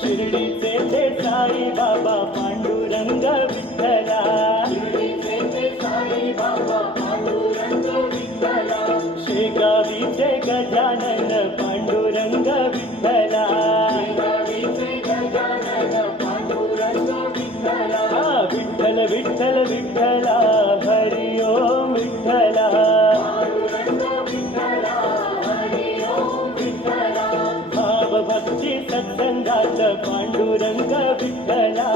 शिर्डीचे ते साई बाबा पांडुरंग विठ्ठला, शिर्डीचे ते साई बाबा पांडुरंग विठ्ठला, शेगावीचे गजानन पांडुरंग विठ्ठला, शेगावीचे गजानन पांडुरंग विठ्ठला, विठ्ठल विठ्ठल विठ्ठला हरि ओम विठ्ठला, पांडुरंग विठ्ठला हरि ओम विठ्ठला, भाव भक्ती सत्संगात पांडुरंग विठ्ठला,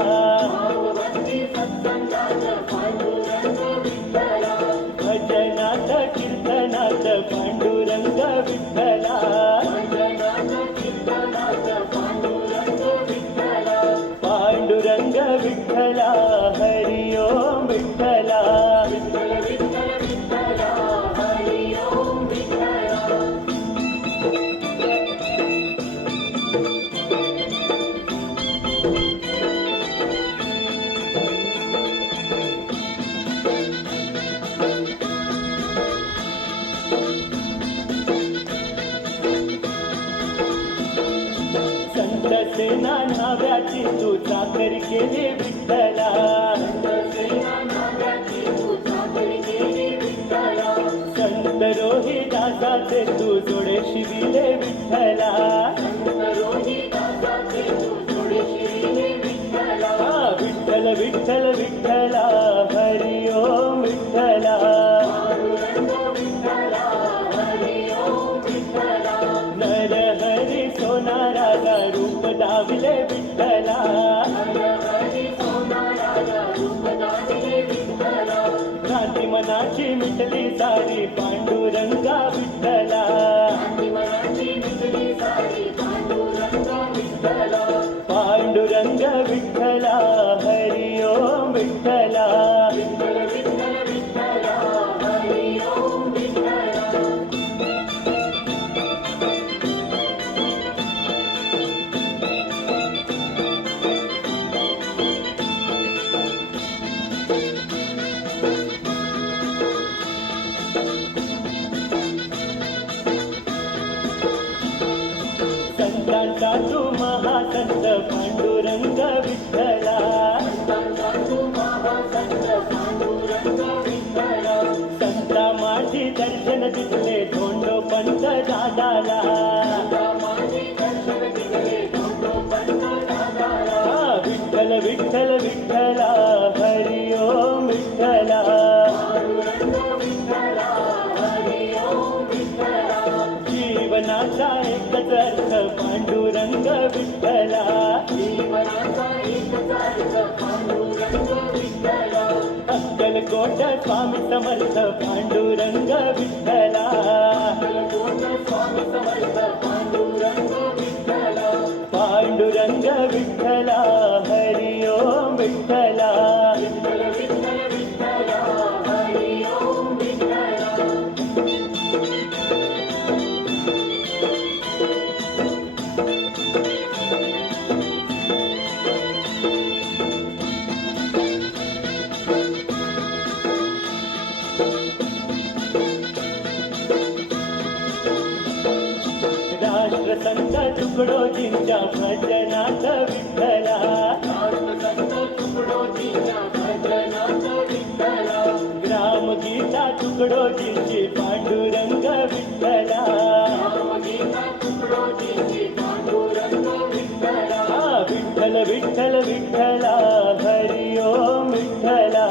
भावभक्ती सत्संगात पांडुरंग विठ्ठला, भजनात कीर्तनात पांडुरंग विठ्ठला, भजनात कीर्तनात पांडुरंग विठ्ठला, पांडुरंग विठ्ठला हरि ओम विठ्ठला, विठ्ठल विठ्ठल विठ्ठला हरि ओम विठ्ठला. संत सेना नाव्याची तू चाकर केली विठ्ठला, संत रोहिदासाचे तू जोडे शिविले विठ्ठला, विठ्ठल विठ्ठल विठ्ठला हरि ओम विठ्ठला, नर हरी सोनाराला रूप दाविले विठ्ठला, भ्रांती मनाची मिटली सारी पांडुरंगा विठ्ठला, पांडुरंग विठ्ठला हरि ओम विठ्ठला, संतांचा तू महासंत पांडुरंग विठ्ठला, संता माझी दर्शन दिसले धोंडो पंत दादाला, विठ्ठल विठ्ठल विठ्ठला हरि ओम विठ्ठला, जीवनाचा एकच अर्थ पांडुरंग विठ्ठला, अक्कलकोट स्वामी समर्थ पांडुरंग विठ्ठला, पांडुरंग विठ्ठला हरि ओम विठ्ठला, राष्ट्रसंत तुकडोजींच्या भजनात विठ्ठला, ग्रामगीता तुकडोजींची पांडुरंग विठ्ठला, विठ्ठल विठ्ठल विठ्ठला हरि ओम विठ्ठला,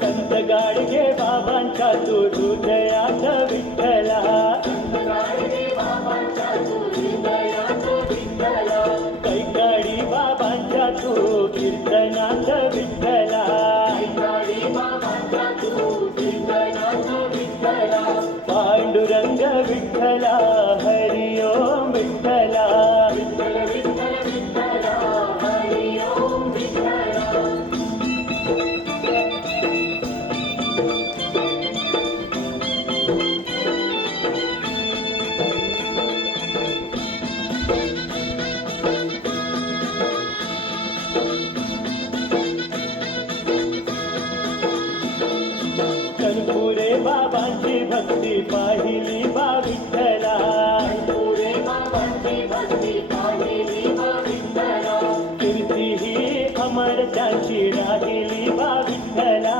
संत गाडगे बाबांच्या तू हृदयात विठ्ठला, कैकाडी बाबांच्या तू कीर्तनात विठ्ठला, पांडुरंग विठ्ठला हरि ओम विठ्ठला, बाबांची भक्ती पाहिली बा विठ्ठला पुरे बाबांची भक्ती पाहिली बा विठ्ठला कीर्ती ही अमर त्याची राहिली बा विठ्ठला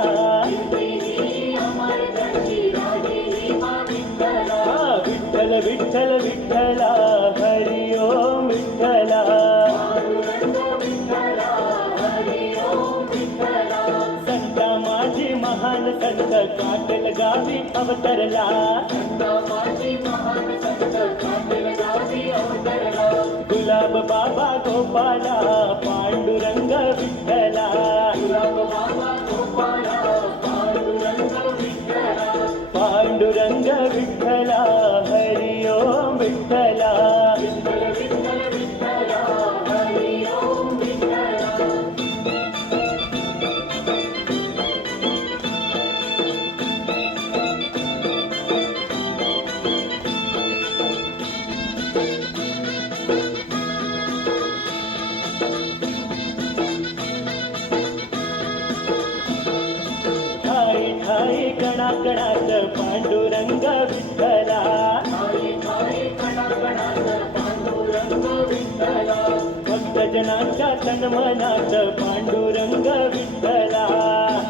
कीर्ती अमर त्याची राहिली बा विठ्ठला विठ्ठल विठ्ठल विठ्ठला हरी ओम विठ्ठला पांडुरंग विठ्ठला हरी ओम विठ्ठला संता माझी महान संत काटल गावी अवतरला संता माझी महान संत काटेल गावी अवतरला गुलाब बाबा गोपाला पांडुरंग विठ्ठला गुलाब बाबा गोपाला पांडुरंग विठ्ठला पांडुरंग विठ्ठला हरी ओम विठ्ठला विठ्ठल विठ्ठल विठ्ठला हरी ओम विठ्ठला ठाई ठाई कणाकणात पांडुरंग विठ्ठला आई आई कणाकणात पांडुरंग विठ्ठला भक्तजनांच्या तन्मनात पांडुरंग विठ्ठला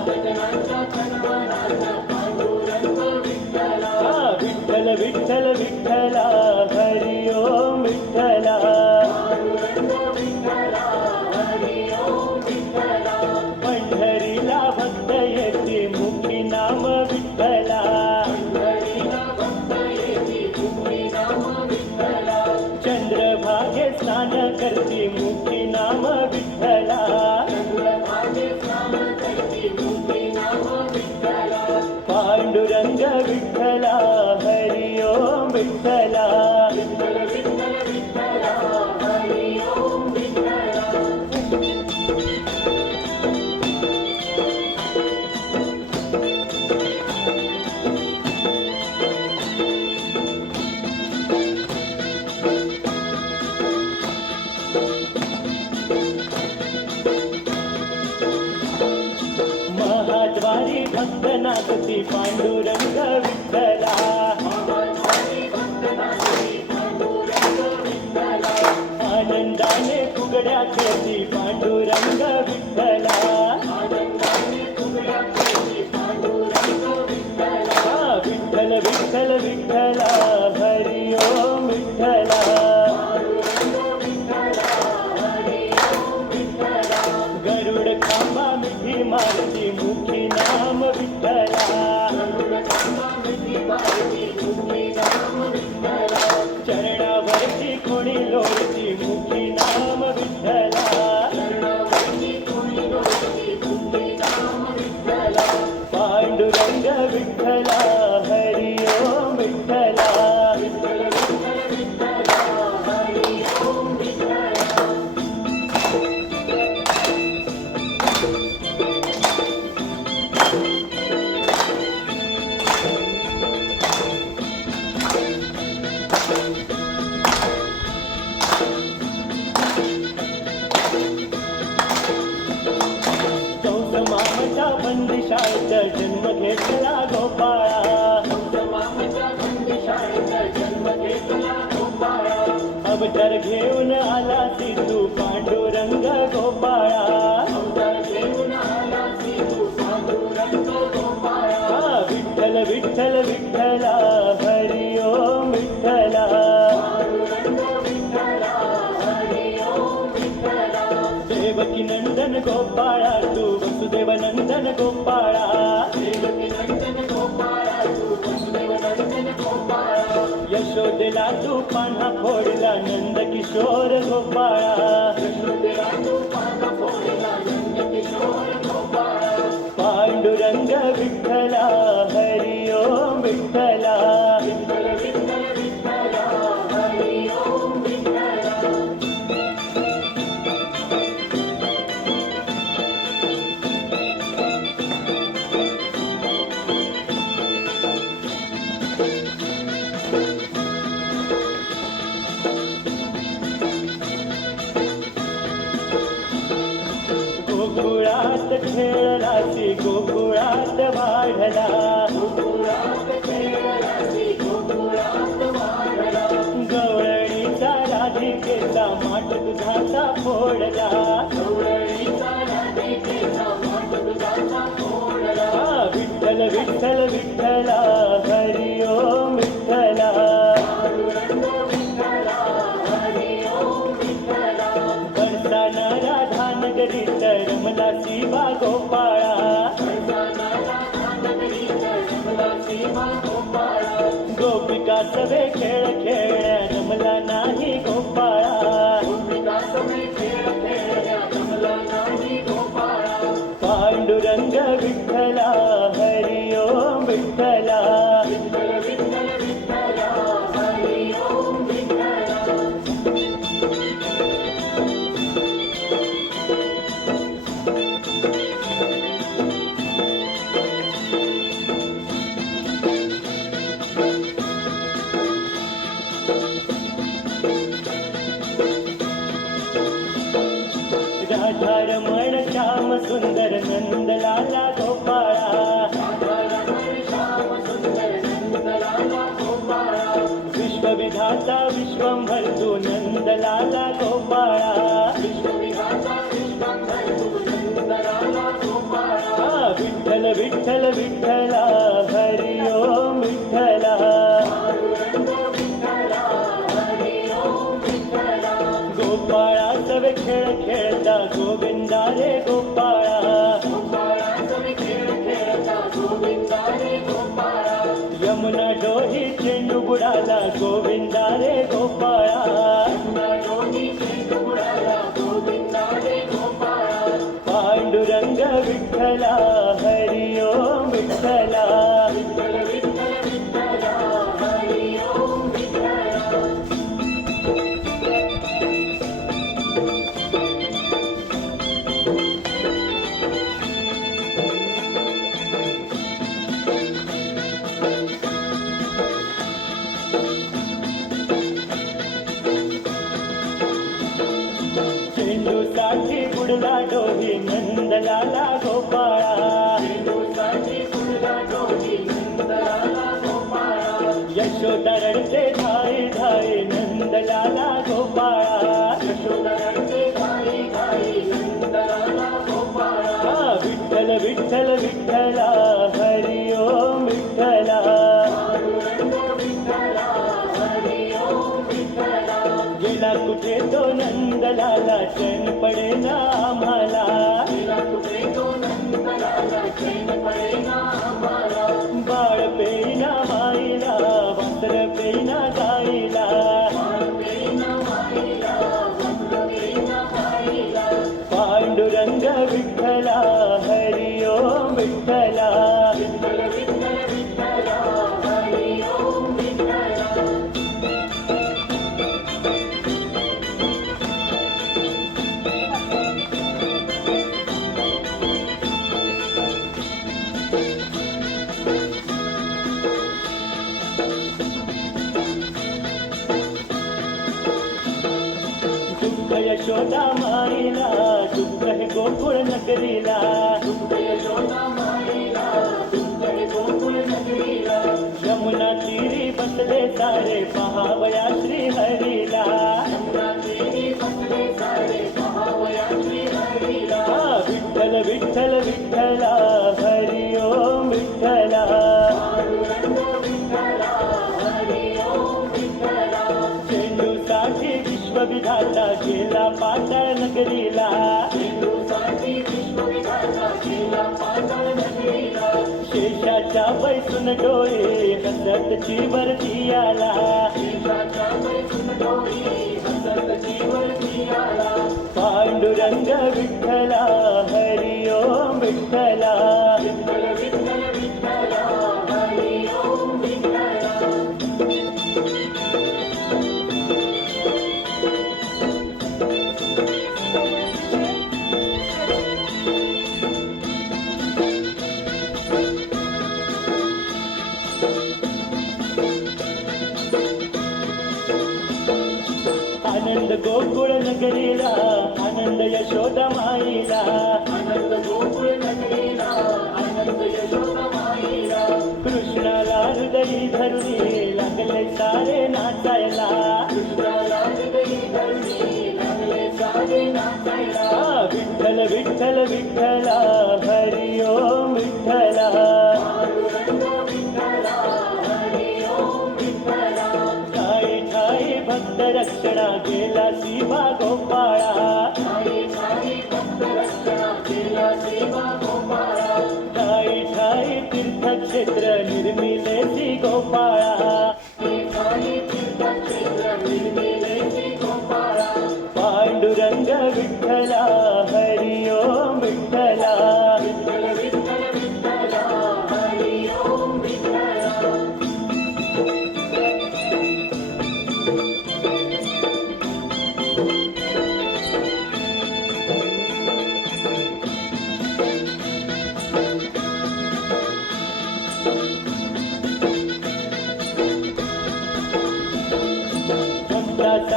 भजनांच्या तन्मनात पांडुरंग विठ्ठला विठ्ठल विठ्ठल विठ्ठला हरी ओम विठ्ठला पांडुरंग विठ्ठला हरी ओम विठ्ठला पंढरीला भक्त येती मुखी नाम विठ्ठला पंढरीला भक्त येती तुम्ही नाम विठ्ठला चंद्रभागे स्नान करती मुखी नाम विठ्ठला चंद्रभागे स्नान करती तुम्ही नाम विठ्ठला पांडुरंग विठ्ठला हरी ओम विठ्ठला विठ्ठल विठ्ठल विठ्ठला हरी ओम विठ्ठला महाद्वारी भक्त नाचती पांडुरंग विठ्ठला महाद्वारी भक्त नाचती पांडुरंग विठ्ठला आनंदाने फुगड्या खेळती पांडुरंग विठ्ठला आनंदाने फुगड्या खेळती पांडुरंग विठ्ठला विठ्ठल विठ्ठल विठ्ठला हरी ओम विठ्ठला पांडुरंग विठ्ठला हरी ओम विठ्ठला गरुड खांबा मिठी मारती मुखी नाम विठ्ठला गरुड खांबा मिठी मारती तुम्ही नाम विठ्ठला चरणावरती कोणी लोळती मुखी नाम विठ्ठला चरणावरती कोणी लोटती तुम्ही नाम विठ्ठला पांडुरंग विठ्ठला हरी ओम विठ्ठला विठ्ठल विठ्ठल विठ्ठला हरी ओम विठ्ठला चौथ मामच्या बंदिशात जन्म घेतला गोपाळा मामाच्या बंदिशाळेचा जन्म घेतला गोपाळा अवतार घेऊन आला तू पांडुरंग गोपाळा अवतार घेऊन आला तू पांडुरंग गोपाळा विठ्ठल विठ्ठल विठ्ठला हरी ओम विठ्ठला पांडुरंग विठ्ठला हरी ओम विठ्ठला देवकी नंदन गोपाळा तू वसुदेव नंदन गोपाळा देवकी नंदन गोपाळा तू वसुदेव नंदन गोपाळा यशोदेला तू पान्हा फोडला नंद किशोर गोपाळा यशोदेला तू पाना फोडला नंद किशोर गोपाळा पांडुरंग विठ्ठला हरी ओम विठ्ठला विठ्ठल विठ्ठल विठ्ठला हरी ओम विठ्ठला गोकुळात खेळला ती गोकुळात वाढला गोकुळात गोपिका सवे खेळ खेळण्या जमला नाही गोपाळा गोपिका सवे खेळ खेळण्या जमला नाही गोपाळा पांडुरंग विठ्ठला हरी ओम विठ्ठला विठ्ठल विठ्ठल विठ्ठला हरी ओम विठ्ठला राधारमण श्याम सुंदर नंदलाला गोपाळा श्याम सुंदर नंदलाला गोपाळा विश्वविधाता विश्वंभर्तू नंदलाला गोपाळा विश्वविधाता विश्वंभर्तू नंदलाला गोपाळा विठ्ठल विठ्ठल विठ्ठला हरी ओम विठ्ठला पांडुरंग विठ्ठला हरी ओम विठ्ठला गोपाळा सवे खेळ खेळता गोविंदा रे गोपाळा गोपाळा सवे खेळ खेळता गोविंदा रे गोपाळा यमुना डोही चेंडू बुडाला गोविंदा रे गोपाळा यमुना डोही चेंडू बुडाला गोविंदा रे गोपाळा पांडुरंग विठ्ठला हरी ओम विठ्ठला विठ्ठल विठ्ठल विठ्ठला हरी ओम विठ्ठला चेंडू साठी बुडला डोही नंदलाला गोपाळा चेंडूसाठी बुडला डोही नंदलाला गोपाळा यशोदा रडते धाई धाई नंदलाला गोपाळा यशोदा रडते घाई घाई नंदलाला गोपाळा विठ्ठल विठ्ठल विठ्ठला हरी ओम विठ्ठला पांडुरंग विठ्ठला हरी ओम विठ्ठला गेला कुठे तो नंदलाला चैन पडे ना आम्हाला तिला कुठे तो नंदलाला चैन पडेना आम्हाला बाळ पेना माईला वस्त्र पेना गाईला पेना माईला वस्त्र पेना माईला पांडुरंग विठ्ठला हरी ओम विठ्ठला विठ्ठल विठ्ठल विठ्ठला हरी ओम विठ्ठला दुःख यशोदा माईला दुःख हे गोकुळ नगरीला दुःख यशोदा माईला दुःख हे गोकुळ नगरीला यमुना तीरी बसले सारे पहावया श्री हरीला यमुना तीरी बसले सारे पहावया श्री हरीला विठ्ठल विठ्ठल विठ्ठला हरी ओम विठ्ठला पांडुरंग विठ्ठला हरी ओम विठ्ठला चेंडू साठी विश्वविधाता गेला पाताळ नगरीला चेंडूसाठी विश्वविधाता गेला पाताळ नगरीला शेषाच्या बैसून डोळे हसतची वरती आला शेषाच्या बैसून डोळी हसतची वरती आला पांडुरंग विठ्ठला हरी ओम विठ्ठला विठ्ठल विठ्ठल विठ्ठला हरी ओम विठ्ठला आनंद गोकुळ नगरीला आनंद यशोदा माईला आनंद गोकुळ नगरीला आनंद यशोदा माईला कृष्णाला हृदयी धरुणी लागले सारे नाचायला कृष्णाला हृदयी धरणी लागले सारे नाचायला विठ्ठल विठ्ठल विठ्ठला हरी ओम विठ्ठला पांडुरंग विठ्ठला हरी ओम विठ्ठला ठाई ठाई भक्त रक्षणा गेला शिवा गोपाळा ठाई ठाई भक्त रक्षणा केला सेवा गोपाळा ठाई ठाई तीर्थक्षेत्र निर्मिले सी गोपाळा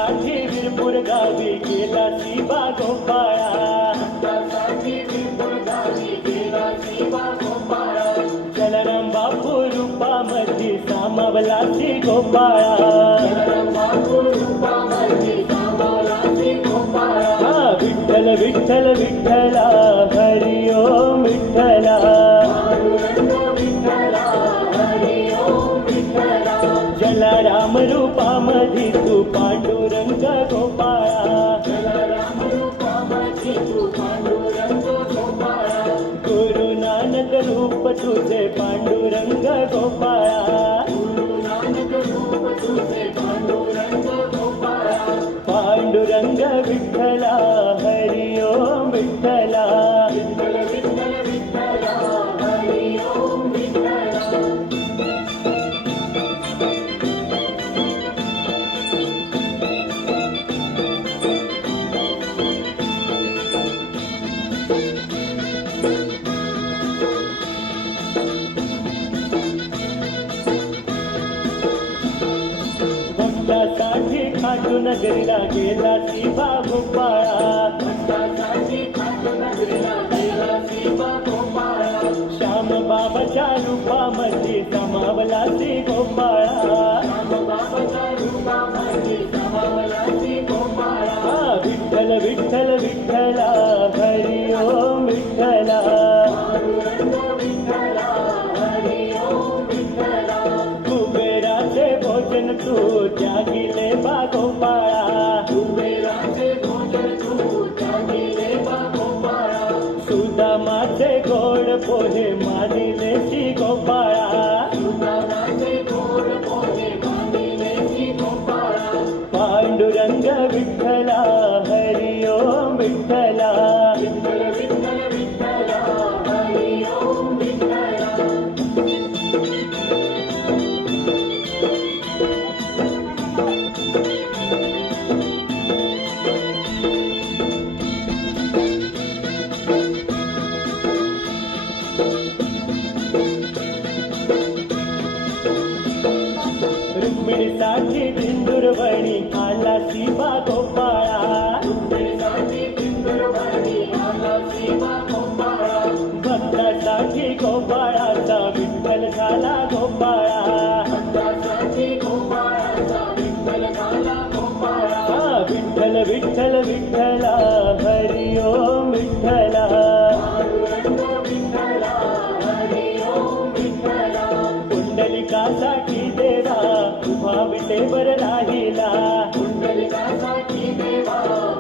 भक्तासाठी विरपूर गावी गेला शिवा गोपाळा. भक्तासाठी विरपूर गावी गेला शिवा गोपाळा. जलाराम बापू रूपामध्ये सामावला श्री गोपाळा. जलाराम बापू रूपामध्ये सामावला श्री गोपाळा. हा विठ्ठल विठ्ठल विठ्ठला हरी ओम विठ्ठला. पांडुरंग विठ्ठला हरी ओम विठ्ठला. जलाराम रूपामध्ये तू पांडुरंग गोपाळा. जलाराम रूपामध्ये तू पांडुरंग गोपाळा. गुरु नानक रूप तुझे पांडुरंग गोपाळा. गुरु नानक रूप तुझे पांडुरंग गोपाळा. पांडुरंग विठ्ठला हरी ओम विठ्ठला. विठ्ठल विठ्ठल विठ्ठला हरी ओम विठ्ठला. भक्तासाठी खाटू नगरीला गेला शिवा गोपाळा. भक्तासाठी खाटूनगरीला गेला शिवा गोपाळा. श्याम बाबाच्या रूपामध्ये समावला श्री गोपाळा. रामबाबाच्या रूपामध्ये सामावला श्री गोपाळा. हा विठ्ठल विठ्ठल विठ्ठला हरी ओम विठ्ठला. पांडुरंग विठ्ठला हरी ओम विठ्ठला. कुबेराचे भोजन तू त्यागिले बा गोपाळा. कुबेराचे भोजन तू त्यागिले बा गोपाळा. सुदामाचे गोड पोहे मानिले श्री गोपाळा. सुदामाचे गोड पोहे मानिले श्री गोपाळा. पांडुरंग विठ्ठला हरी ओम विठ्ठला. विठ्ठल विठ्ठल विठ्ठला हरी ओम विठ्ठला. रुक्मिणीसाठी बिंदुरवणी आला शिवा गोपाळा. रुक्मिणीसाठी बिंदुरवणी आला शिवा गोपाळा. भक्तासाठी गोपाळाचा विठ्ठल झाला गोपाळा. भक्तासाठी गोपाळाचा विठ्ठल झाला गोपाळा. हा विठ्ठल विठ्ठल विठ्ठला हरी ओम विठ्ठला. पांडुरंग विठ्ठला हरी ओम विठ्ठला. पुंडलिकासाठी देवा उभा विटेवर राहिला. पुंडलिकासाठी देवा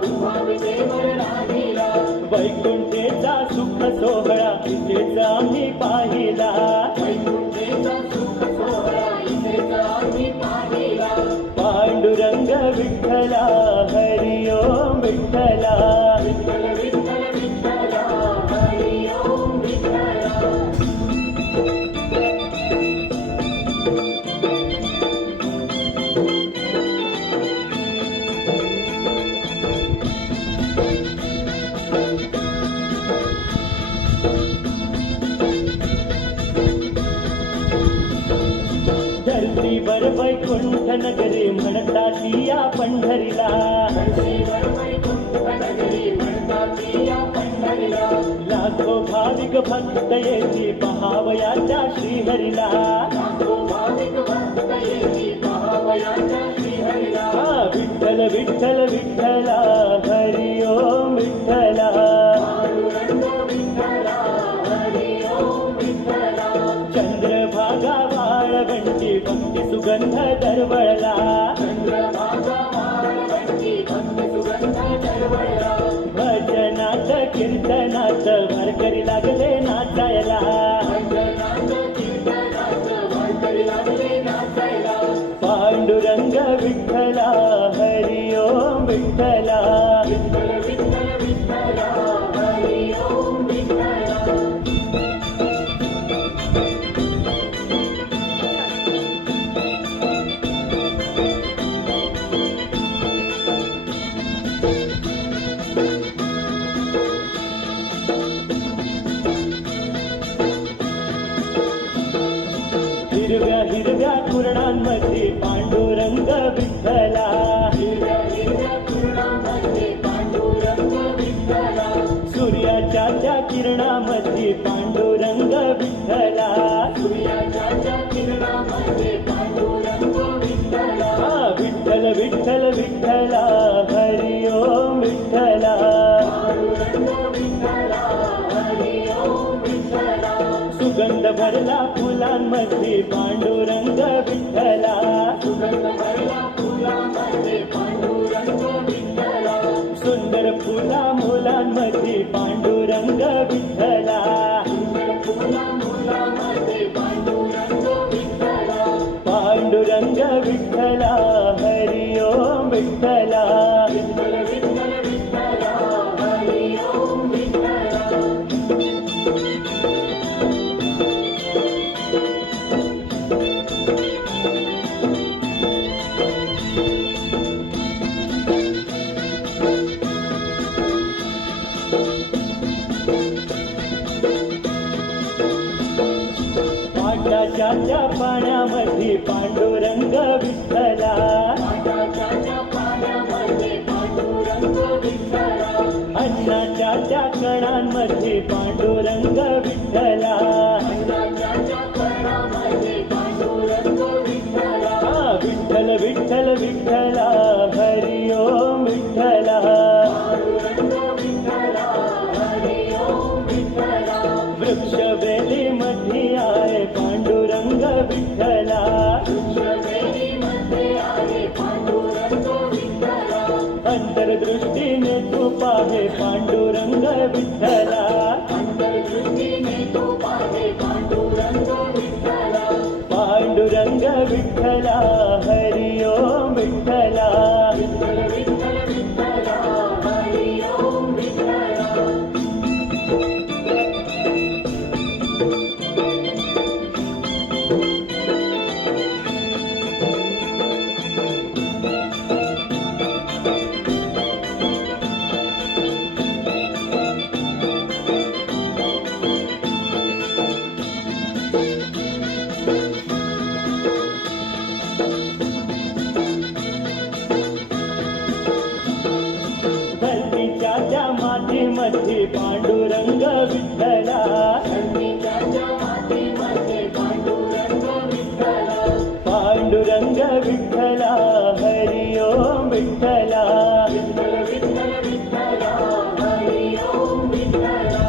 उभा विटेवर राहिला. वैकुंठेचा सुख सोहळा इथेच आम्ही पाहिला. वैकुंठेचा सुख सोहळा इथेच आम्ही पाहिला. पांडुरंग विठ्ठला हरी ओम विठ्ठला. विठ्ठल विठ्ठल विठ्ठला हरी ओम विठ्ठला. धरतीवर वैकुंठ नगरी म्हणतात या पंढरीला. धरतीवर वैकुंठ नगरी म्हणतात या पंढरीला. लाखो भाविक भक्त येती पहावयाच्या श्रीहरीला. लाखो भाविक भक्त येती पहावयाच्या श्रीहरीला. हा विठ्ठल विठ्ठल विठ्ठला हरी ओम विठ्ठला. पांडुरंग विठ्ठला हरी ओम विठ्ठला. चंद्रभागा वाळवंटी भक्ती सुगंध दरवळला. चंद्रभागा वाळवंटी भक्ती सुगंध दरवळला. भजनात कीर्तनात वारकरी लागले नाचायला. भजनात कीर्तनात वारकरी लागले नाचायला. पांडुरंग विठ्ठला हरी ओम विठ्ठला. विठ्ठल विठ्ठल विठ्ठला हरी ओम विठ्ठला. हिरव्या हिरव्या कुरणांमध्ये पांडुरंग विठ्ठला. हिरव्या विठ्ठला सूर्याच्या त्या किरणामध्ये पांडुरंग विठ्ठला विठ्ठल विठ्ठल विठ्ठला हरी ओम विठ्ठला पांडुरंग विठ्ठला हरी ओम विठ्ठला सुगंध भरला फुलांमध्ये पांडुरंग विठ्ठला सुगंध भरला फुलांमध्ये पांडुरंग विठ्ठला सुंदर फुला मुलांमध्ये पांडुरंग विठ्ठला सुंदर फुला मुलांमध्ये पांडुरंग विठ्ठला पांडुरंग विठ्ठला हरी ओम विठ्ठला विठ्ठल विठ्ठल विठ्ठला हरी ओम विठ्ठला पाटाच्या त्या पाण्यामध्ये पांडुरंग विठ्ठला पाटाच्या पाण्यामध्ये पांडुरंग विठ्ठला अन्नाच्या त्या कणांमध्ये पांडुरंग विठ्ठला अन्नाच्या कणामध्ये पांडुरंग विठ्ठला विठ्ठल विठ्ठल विठ्ठला हरी ओम विठ्ठला पांडुरंग विठ्ठला हरी ओम विठ्ठला वृक्ष वेलीमध्ये आहे पांडुरंग विठ्ठला वृक्षवेलीमध्ये आहे पांडुरंग विठ्ठला अंतर्दृष्टीने तू पाहे पांडुरंग विठ्ठला अंतर्दृष्टीने तू पाहे पांडुरंग विठ्ठला पांडुरंग विठ्ठला हरी ओम विठ्ठला विठ्ठल विठ्ठल विठ्ठला हरी ओम विठ्ठला धरतीच्या त्या मातीमध्ये पांडुरंग विठ्ठला धरणीच्या मातीमध्ये पांडुरंग विठ्ठला पांडुरंग विठ्ठला हरी ओम विठ्ठला विठ्ठल विठ्ठल विठ्ठला हरी ओम विठ्ठला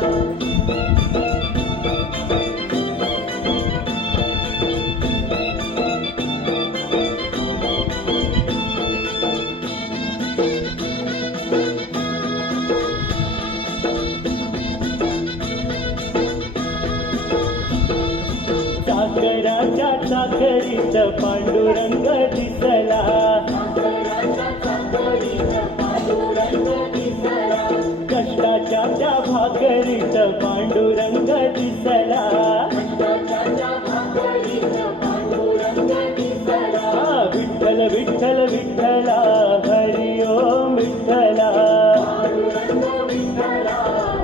सागराच्या सागरीत पांडुरंग दिसला सागराच्या सागरीत पांडुरंग दिसला कष्टाच्या त्या भाकरीत पांडुरंग दिसला कष्टाच्या भाकरीत पांडुरंग दिसला विठ्ठल विठ्ठल विठ्ठला हरी ओम विठ्ठला पांडुरंग विठ्ठला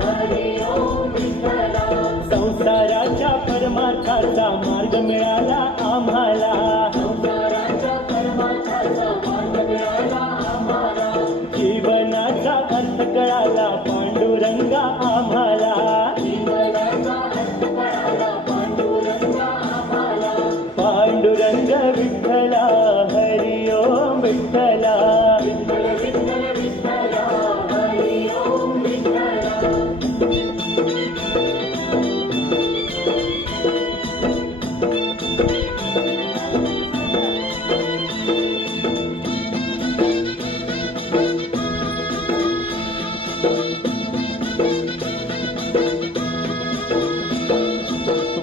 हरी ओम विठ्ठला संसाराच्या परमार्थाचा मार्ग मिळाला आम्हाला संसाराच्या परमार्थाचा मार्ग मिळाला आम्हाला जीवनाचा अर्थ कळाला पांडुरंगा आम्हाला जीवनाचा अर्थ कळाला पांडुरंग आम्हाला पांडुरंग विठ्ठला हरी ओम विठ्ठला विठ्ठल विठ्ठल विठ्ठला हरी ओम विठ्ठला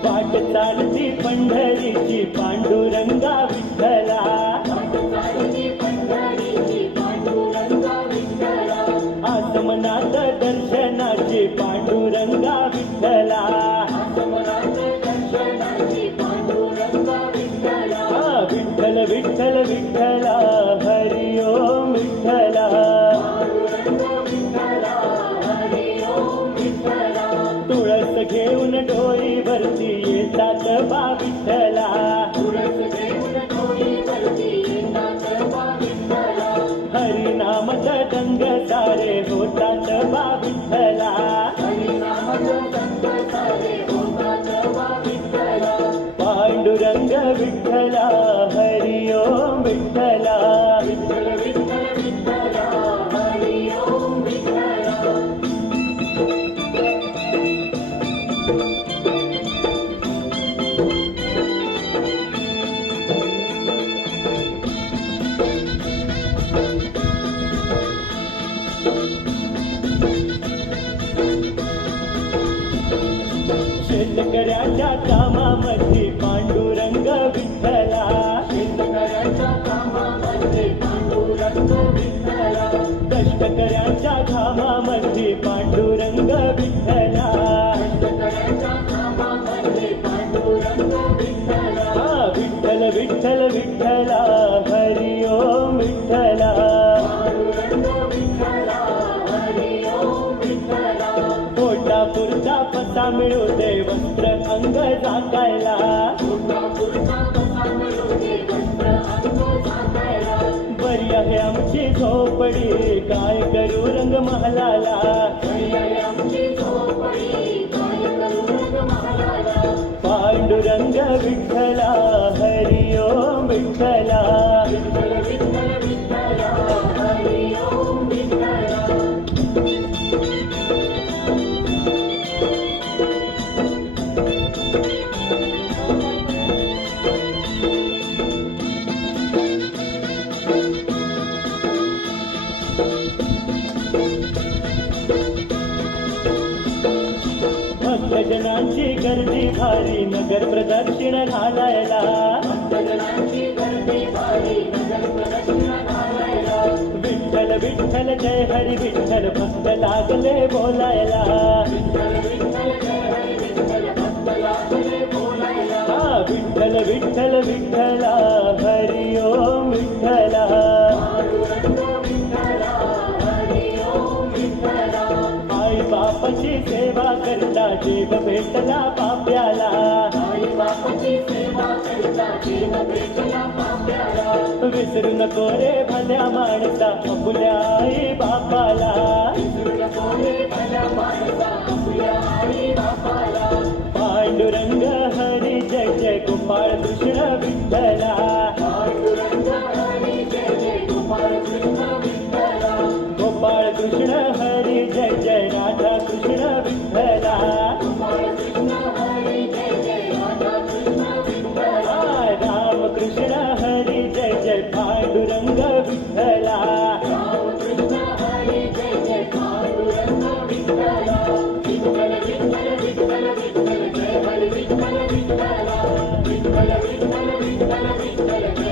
वाट चालती पंढरीची पांडुरंगा विठ्ठला वाटचालती पंढरीची पांडुरंग विठ्ठला आसमनात दर्शनाची पांडुरंगा विठ्ठला आसमनात दर्शनाची पांडुरंग विठ्ठला विठ्ठल विठ्ठल विठ्ठला हरी ओम विठ्ठला पांडुरंग विठ्ठला हरी ओम विठ्ठला तुळस घेऊन डोईवरती येतात बा विठ्ठला तुळस घेऊन डोईवरती येतात बा विठ्ठला हरिनामचा दंग सारे होतात बा विठ्ठला हरिनामच संत सारे होतात बा विठ्ठला पांडुरंग विठ्ठला हरी ओम विठ्ठला विठ्ठल विठ्ठल विठ्ठला हरी ओम विठ्ठला शेतकऱ्याच्या कामामध्ये पांडुरंग विठ्ठला शेतकऱ्याच्या कामामध्ये पांडुरंग विठ्ठला कष्टकऱ्याच्या घामामध्ये पांडुरंग विठ्ठला शेतकऱ्याच्या कामामध्ये पांडुरंग विठ्ठला विठ्ठल विठ्ठल विठ्ठला हरी ओम विठ्ठला पांडुरंग विठ्ठला हरी ओम विठ्ठला पोटा पुरता पता मिळू दे वस्त्र अंग झाकायला पुरता पुरता कसा मिळू दे वस्त्र अंग झाकायला बरी आहे आमची झोपडी काय करू रंग महालाला हरी आमची झोपडी काय करू रंग महालाला पांडुरंग विठ्ठला हरी ओम विठ्ठला विठ्ठल विठ्ठल विठ्ठला हरी ओम विठ्ठला भक्तजनांची गर्दी भारी नगर प्रदक्षिण घालायला भक्तजनांची गर्दी भारी नगर प्रदक्षिण घालायला विठ्ठल विठ्ठल जय हरी विठ्ठल भक्त लागले बोलायला विठ्ठल विठ्ठल जय हरी विठ्ठल भक्त लागले बोलायला विठ्ठल विठ्ठल विठ्ठला हरी ओम विठ्ठला पांडुरंग विठ्ठला हरी ओम विठ्ठला आई बापाची सेवा करता जीव भेटला पाप्याला आई बापाची सेवा करता जीव भेटला पाप्याला विसरू नको रे भल्या माणसा आपल्या आई बापाला विसरू नको रे भल्या माणसा आपल्या आई बापाला पांडुरंग हरी जय जय गोपाळ कृष्ण विठ्ठला पांडुरंग हरी जय जय गोपाळ कृष्ण विठ्ठला गोपाळ कृष्ण हरी जय जय राधा कृष्ण विठ्ठला गोपाळ कृष्ण हरी जय जय राधा कृष्ण विठ्ठला राम कृष्ण हरी जय जय पांडुरंग विठ्ठला राम कृष्ण हरी जय जय पांडुरंग विठ्ठला विठ्ठल विठ्ठल विठ्ठल विठ्ठल जय हरी विठ्ठल विठ्ठला विठ्ठल विठ्ठल विठ्ठल विठ्ठल